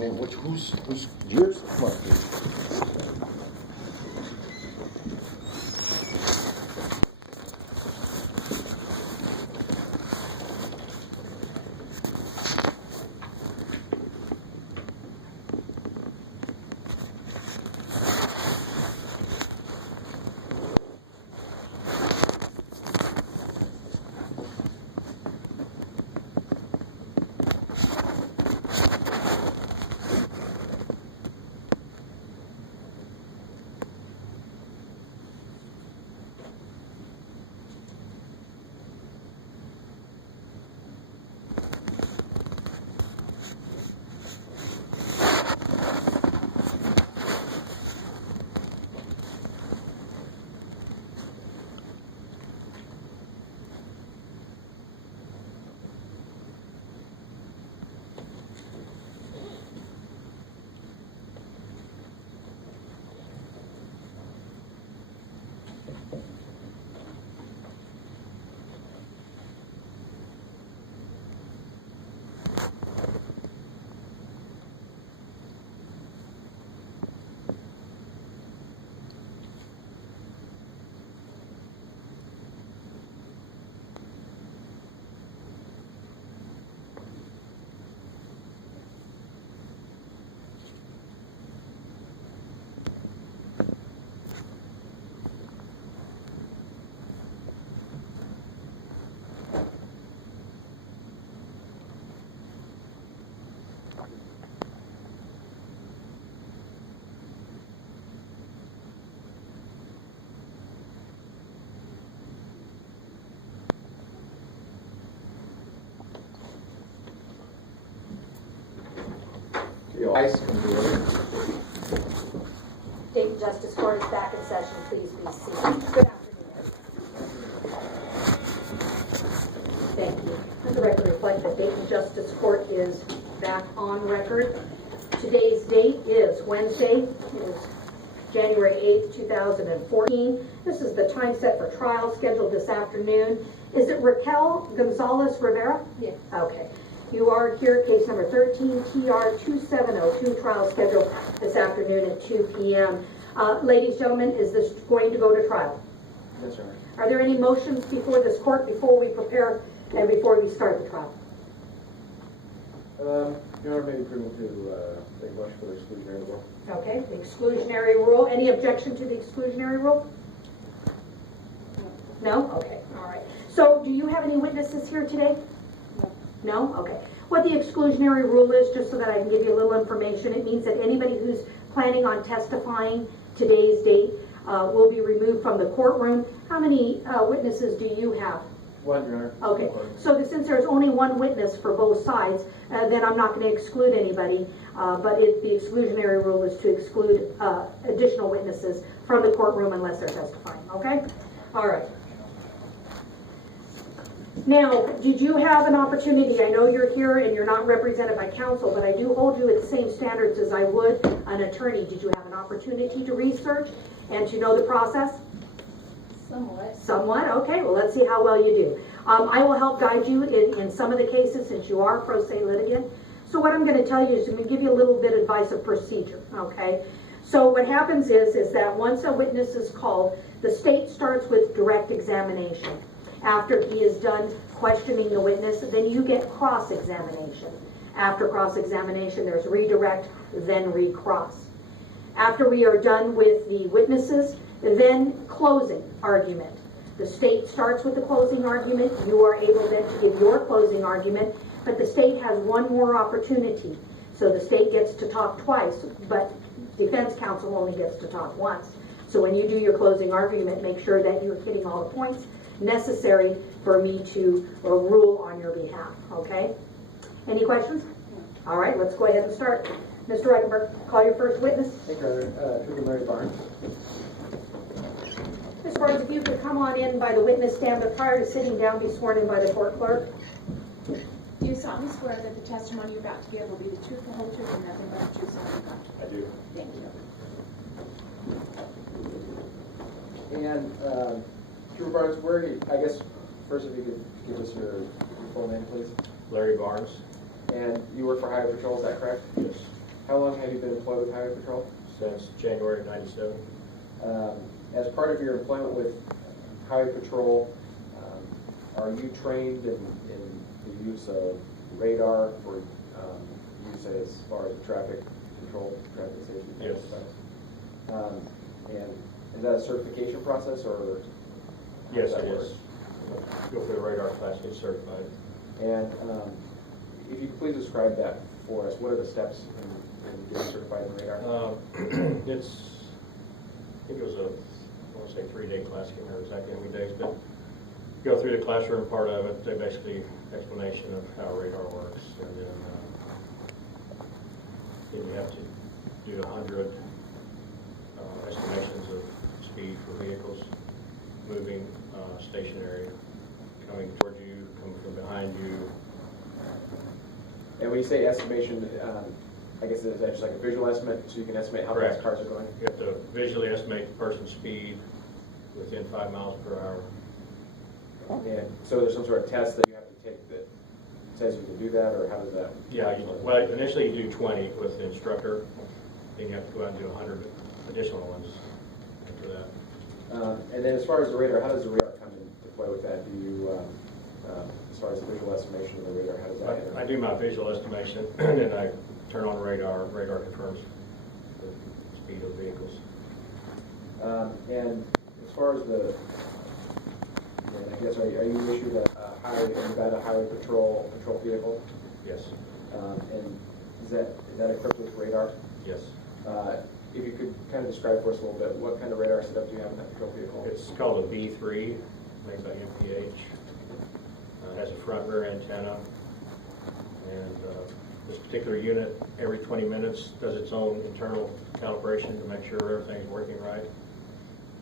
Who's yours? Come on, please. Your eyes can be open. Dayton Justice Court is back in session. Please be seated. Good afternoon. Thank you. Let the record reflect that Dayton Justice Court is back on record. Today's date is Wednesday. It is January 8th, 2014. This is the time set for trial scheduled this afternoon. Is it Raquel Gonzalez Rivera? Yes. Okay. You are here, case number 13, TR 2702, trial scheduled this afternoon at 2 p.m. Ladies, gentlemen, is this going to go to trial? Yes, sir. Are there any motions before this court before we prepare and before we start the trial? Your Honor, maybe permit to make a motion for the exclusionary rule. Okay, the exclusionary rule. Any objection to the exclusionary rule? No? Okay, all right. So do you have any witnesses here today? No? Okay. What the exclusionary rule is, just so that I can give you a little information, it means that anybody who's planning on testifying today's date will be removed from the courtroom. How many witnesses do you have? One, Your Honor. Okay. So since there's only one witness for both sides, then I'm not going to exclude anybody. But the exclusionary rule is to exclude additional witnesses from the courtroom unless they're testifying. Okay? All right. Now, did you have an opportunity? I know you're here and you're not represented by counsel, but I do hold you at the same standards as I would an attorney. Did you have an opportunity to research and to know the process? Somewhat. Somewhat? Okay, well, let's see how well you do. I will help guide you in some of the cases since you are a pro se litigant. So what I'm going to tell you is I'm going to give you a little bit of advice of procedure, okay? So what happens is that once a witness is called, the state starts with direct examination. After he is done questioning the witness, then you get cross-examination. After cross-examination, there's redirect, then recross. After we are done with the witnesses, then closing argument. The state starts with the closing argument. You are able then to give your closing argument, but the state has one more opportunity. So the state gets to talk twice, but defense counsel only gets to talk once. So when you do your closing argument, make sure that you're hitting all the points necessary for me to rule on your behalf, okay? Any questions? All right, let's go ahead and start. Mr. Reichenberg, call your first witness. Thank you, Your Honor. Trooper Mary Barnes. Ms. Barnes, if you could come on in by the witness stand, but prior to sitting down, be sworn in by the court clerk. Do you solemnly swear that the testimony you're about to give will be the truth, the whole truth, and nothing but the truth, so help you God? I do. Thank you. And Trooper Barnes, I guess first if you could give us your full name, please. Larry Barnes. And you work for Highway Patrol, is that correct? Yes. How long have you been employed with Highway Patrol? Since January of '97. As part of your employment with Highway Patrol, are you trained in the use of radar for use as far as traffic control, traffic safety? Yes. And is that a certification process or? how Yes, does it that work? is. Go for the radar class, get certified. And if you could please describe that for us, what are the steps in getting certified in radar? It's, I think it was I want to say 3-day class, I can't remember exactly how many days, but go through the classroom part of it, they basically explanation of how radar works, and then you have to do 100 estimations of speed for vehicles, moving, stationary, coming toward you, coming from behind you. And when you say estimation, I guess is that just like a visual estimate, so you can estimate how fast Correct. cars are going? You have to visually estimate the person's speed within 5 miles per hour. And so there's some sort of test that you have to take that says you can do that, or how does that? Yeah, well, initially you do 20 with the instructor, then you have to go out and do 100 additional ones after that. And then as far as the radar, how does the radar come into play with that? Do you, as far as the visual estimation of the radar, how does that enter? I do my visual estimation, and then I turn on radar. Radar confirms the speed of vehicles. And as far as the, and I guess, are you issued a Nevada Highway Patrol vehicle? Yes, And is that equipped with radar? yes. If you could kind of describe for us a little bit, what kind of radar setup do you have in that patrol vehicle? It's called a B3, made by MPH. It has a front rear antenna, and this particular unit, every 20 minutes, does its own internal calibration to make sure everything's working right.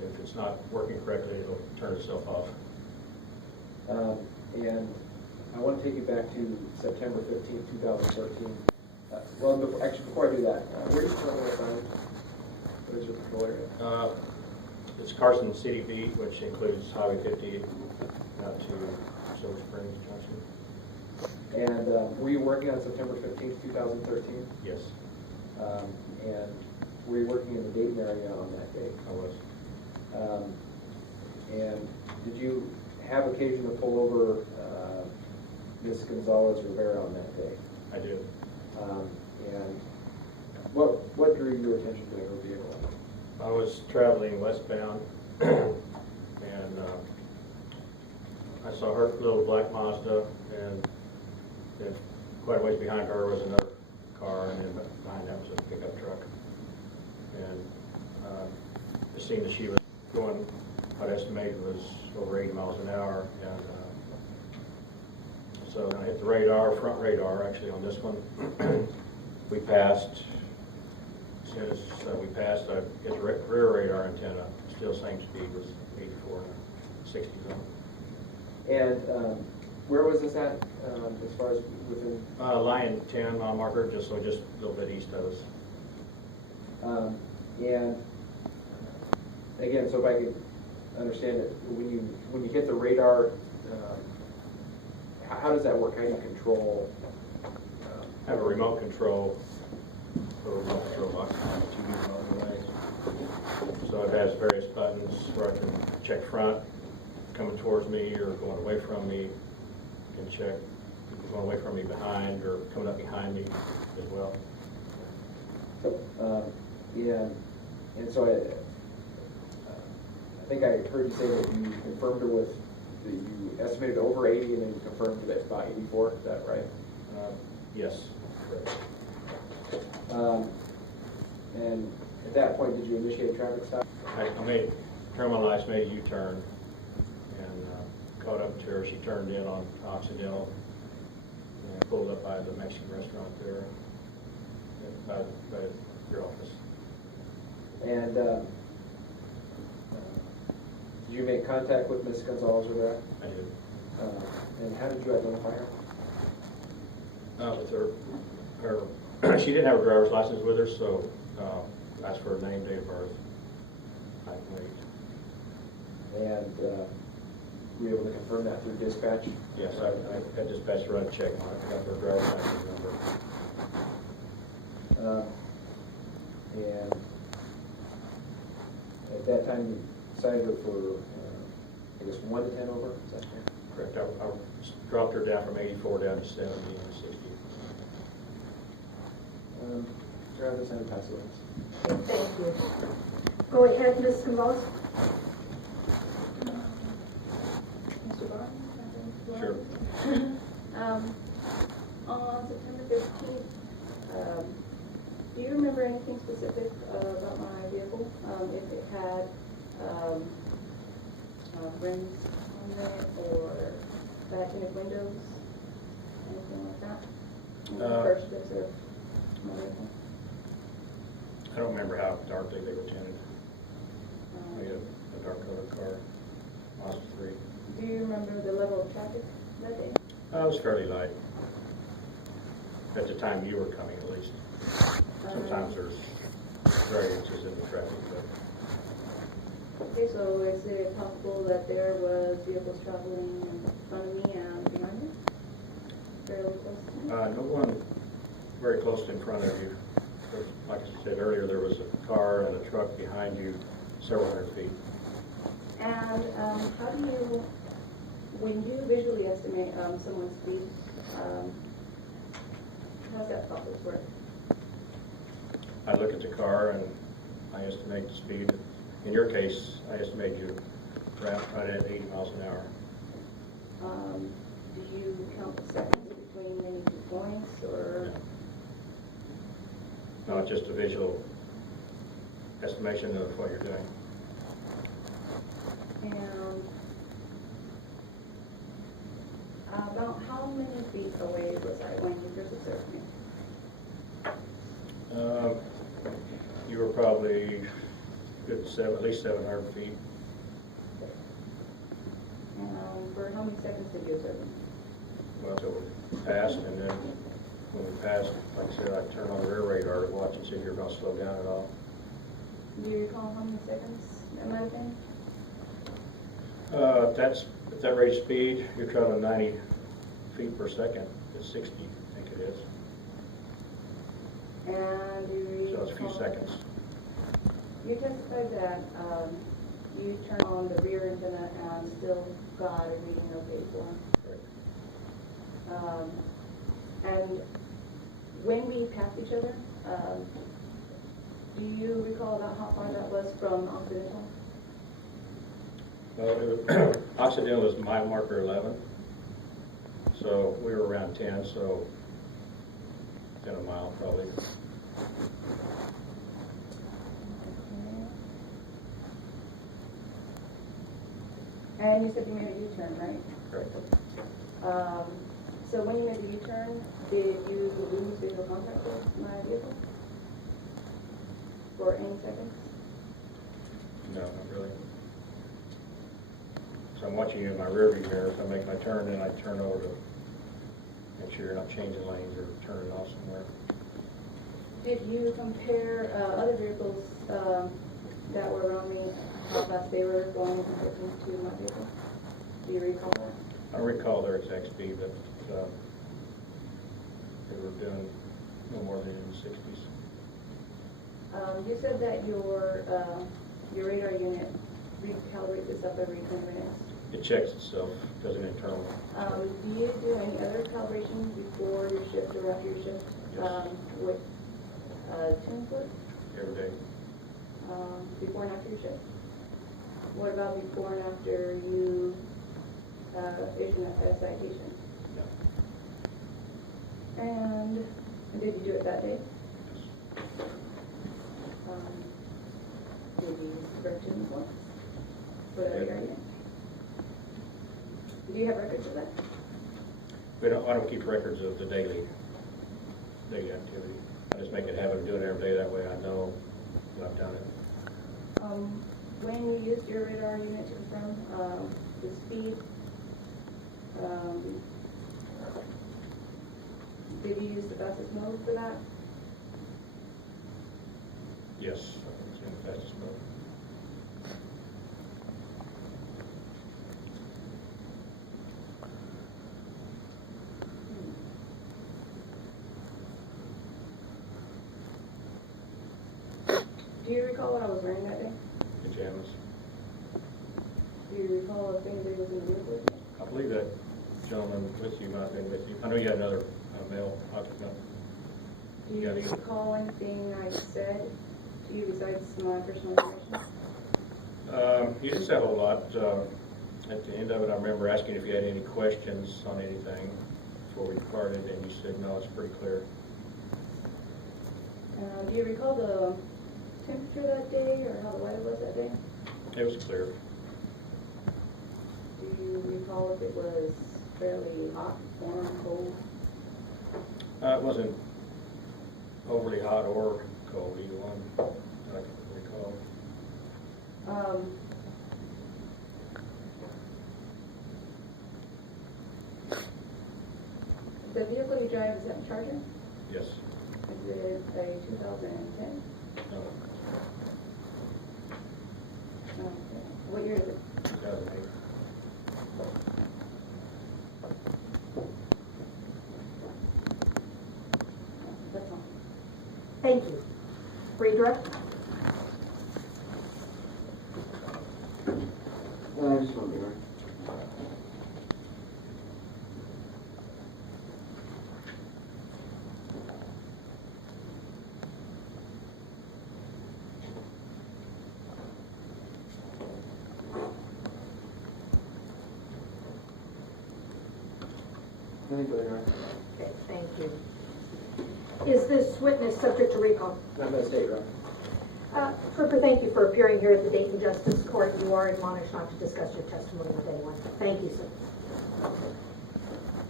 If it's not working correctly, it'll turn itself off. And I want to take you back to September 15th, 2013. Well, actually, before I do that, where are you currently assigned? What is your patrol area? It's Carson City Beat, which includes Highway 50 out to Silver Springs Junction. And were you working on September 15th, 2013? Yes, And were you working in the Dayton area on that day? I was. And did you have occasion to pull over Ms. Gonzalez Rivera on that day? I did. And what drew your attention to her vehicle? I was traveling westbound, and I saw her little black Mazda, and then quite a ways behind her was another car, and then behind that was a pickup truck. And I seen that she was going, I'd estimated was over 80 miles an hour, and so I hit the radar, front radar actually on this one. We passed. As soon as we passed, I hit the rear radar antenna. Still same speed, was 84 and 60 zone. And where was this at, as far as within? Line 10 mile marker, just a little bit east of us. And again, so if I could understand it, when you hit the radar, how does that work? How do you control? Have a remote control, box on 2 miles away. So it has various buttons where I can check front, coming towards me or going away from me. I can check going away from me behind or coming up behind me as well. And so I think I heard you say that you confirmed her with, you estimated over 80 and then you confirmed that it's about 84, is that right? Yes, correct. And at that point, did you initiate a traffic stop? I turned my lights, made a U-turn, and caught up to her. She turned in on Occidental and pulled up by the Mexican restaurant there, by your office. And did you make contact with Ms. Gonzalez or that? I did. And how did you identify her? With her, she didn't have her driver's license with her, so asked for her name, date of birth, height, and weight. And were you able to confirm that through dispatch? Yes, I had dispatch run check on it. I got her driver's license And at that time, you decided for, I guess, 1 to 10 over, is that correct? Correct, I dropped her down from 84 down to 70 and 60. Drive this and pass it on. Okay, thank you. Go ahead, Ms. Gonzalez. Mr. Barnes? Sure. On September 15th, do you remember anything specific about my vehicle? If it had rims on it or bad tinted windows, anything like that? In the first visit of my vehicle? I don't remember how darkly they were tinted. We had a dark colored car, Mazda 3. Do you remember the level of traffic that day? It was fairly light. At the time you were coming, at least. Sometimes there's variances in the traffic, but Okay, so is it possible that there was vehicles traveling in front of me and behind me? Fairly close to me? no one very close in front of you. There's, like I said earlier, there was a car and a truck behind you several hundred feet. And how do you, when you visually estimate someone's speed, how's that process work? I look at the car and I estimate the speed. In your case, I estimate you right at 80 miles an hour. Do you count the seconds between any 2 points, or? No, it's just a visual estimation of what you're doing. And about how many feet away was I when you first observed me? You were probably good at least 700 feet. And for how many seconds did you observe me? Well, until we passed, and then when we passed, like I said, I turned on the rear radar to watch and see if you're going to slow down at all. Do you recall how many seconds that might have been? At that rate of speed, you're traveling 90 feet per second. It's 60, I think it is. And do you recall? So it's a few seconds. You testified that you turned on the rear antenna and still got a reading of 84. Correct. And when we passed each other, do you recall about how far that was from Occidental? Well, it was Occidental is mile marker 11, so we were around 10, so 10 a mile probably. And you said you made a U-turn, right? Correct. So when you made the U-turn, did you lose visual contact with my vehicle? For any seconds? No, not really. So I'm watching you in my rearview mirror. So I make my turn, and I turn over to make sure you're not changing lanes or turning off somewhere. Did you compare other vehicles that were around me, how fast they were going in comparison to my vehicle? Do you recall that? I don't recall their exact speed, but they were doing no more than in the 60s. You said that your radar unit recalibrates itself every 20 minutes. It checks itself, does an internal. Do you do any other calibration before your shift or after your shift? Yes. With tune foot? Every day. Before and after your shift? What about before and after you issue a citation? No. And did you do it that day? Yes. Did you use corrections once for the radar unit? Do you have records of that? I don't keep records of the daily activity. I just make it habit of doing it every day. That way I know that I've done it. When you used your radar unit to confirm the speed, did you use the fastest mode for that? Yes, I think it's in the fastest mode. Do you recall what I was wearing that day? Pajamas. Do you recall if anybody was in the vehicle with me? I believe that gentleman with you might have been with you. I know you had another male occupant. Do you Yeah, the- recall anything I said to you besides my personal information? You didn't say a whole lot. At the end of it, I remember asking if you had any questions on anything before we departed, and you said, no, it's pretty clear. Do you recall the temperature that day or how the weather was that day? It was clear. Do you recall if it was fairly hot, warm, cold? It wasn't overly hot or cold, either one that I can recall. The vehicle you drive, is that a Charger? Yes. Is it a 2010? No. Okay. What year is it? 2008. That's all. Thank you. Redirect? I just want to be right. Anybody, right? Okay, thank you. Is this witness subject to recall? I'm going to state, Your Honor. Trooper, thank you for appearing here at the Dayton Justice Court. You are admonished not to discuss your testimony with anyone. Thank you, sir.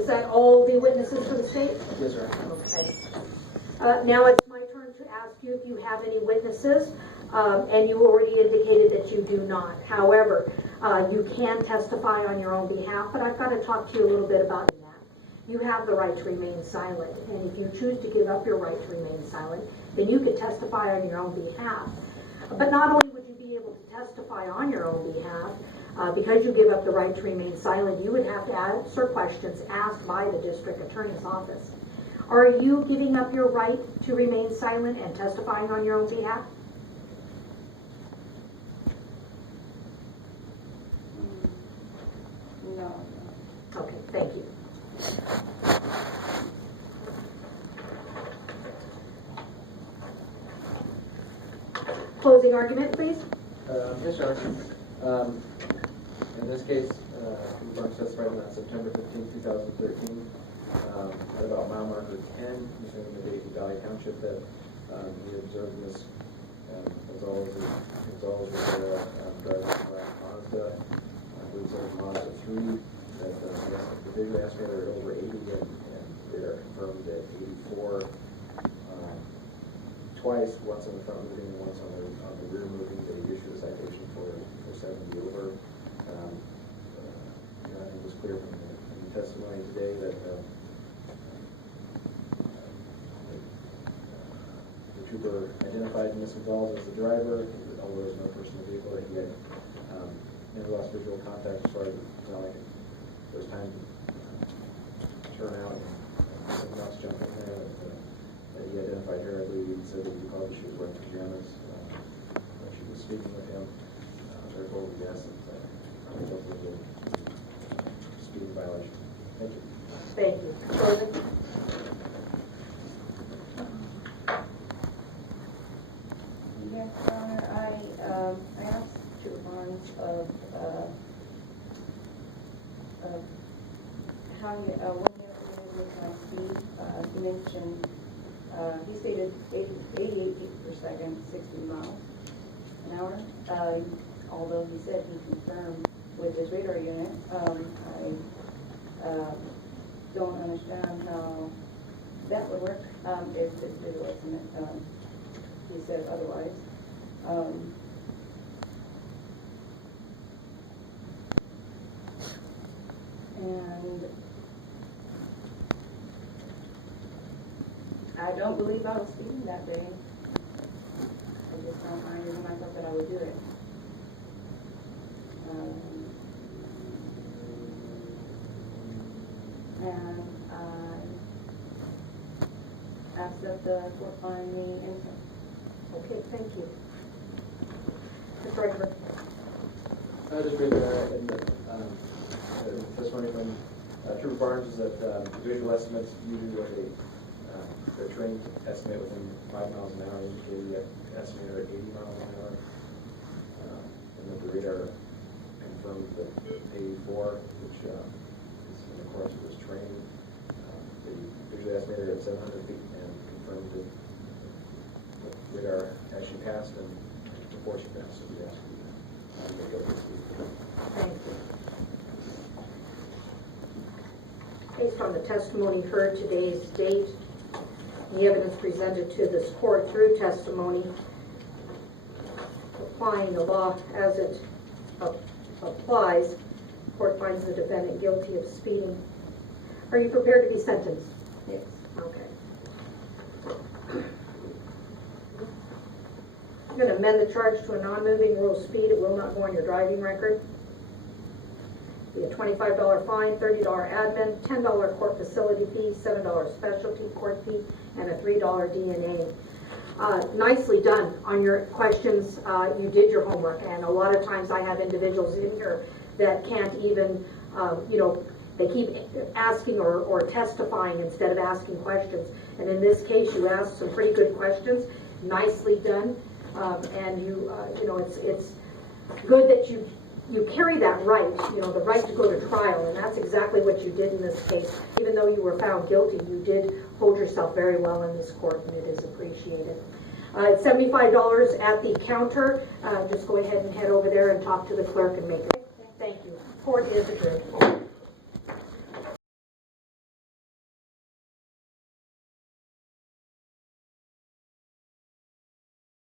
Is that all the witnesses for the state? Yes, sir. Okay. Now it's my turn to ask you if you have any witnesses, and you already indicated that you do not. However, you can testify on your own behalf, but I've got to talk to you a little bit about that. You have the right to remain silent, and if you choose to give up your right to remain silent, then you can testify on your own behalf. But not only would you be able to testify on your own behalf, because you give up the right to remain silent, you would have to answer questions asked by the district attorney's office. Are you giving up your right to remain silent and testifying on your own behalf? No. Okay, thank you. Closing argument, please. Yes, Your Honor. In this case, we were testified on September 15, 2013, at about mile marker 10, within the Dayton Valley Township, that he observed this, as always, driving a black Mazda. We observed Mazda 3, that the video estimator over 80, and radar confirmed at 84. Twice, once on the front moving and once on the rear moving, they issued a citation for 70 over. I think it was clear from the testimony today that the trooper identified Mr. Gonzalez as the driver, although there was no personal vehicle, that he had never lost visual contact as far as it's not like it was time to turn out and someone else jump in there. That he identified her. I believe he said that he called she was wearing pajamas when she was speaking with him. Therefore, we asked that I was a speeding violation. Thank you. Thank you. Closing. Yes, Your Honor, I asked Trooper Barnes of how he, when he estimated with my speed. He mentioned, he stated 88 feet per second, 60 miles an hour. Although he said he confirmed with his radar unit, I don't understand how that would work if his visual estimate, he said otherwise. And I don't believe I was speeding that day. I just don't find it in myself that I would do it. And I asked that the court find me innocent. Okay, thank you. Treasurer. I just read in the testimony from Trooper Barnes is that visual estimates usually they're trained to estimate within 5 miles an hour, usually estimated at 80 miles an hour. And that the radar confirmed that 84, which is in the course it was trained. They usually estimated at 700 feet and confirmed that the radar actually passed and before she passed, so we asked them to make up this week. Thank you. Based on the testimony heard today's date, the evidence presented to this court through testimony, applying the law as it applies, the court finds the defendant guilty of speeding. Are you prepared to be sentenced? Yes. Okay. I'm going to amend the charge to a non-moving rule of speed. It will not go on your driving record. Be a $25 fine, $30 admin, $10 court facility fee, $7 specialty court fee, and a $3 DNA. Nicely done on your questions. You did your homework, and a lot of times I have individuals in here that can't even, they keep asking or testifying instead of asking questions. And in this case, you asked some pretty good questions. Nicely done, and it's good that you carry that right, the right to go to trial, and that's exactly what you did in this case. Even though you were found guilty, you did hold yourself very well in this court, and it is appreciated. It's $75 at the counter. Just go ahead and head over there and talk to the clerk and make it. Thank you. Court is adjourned.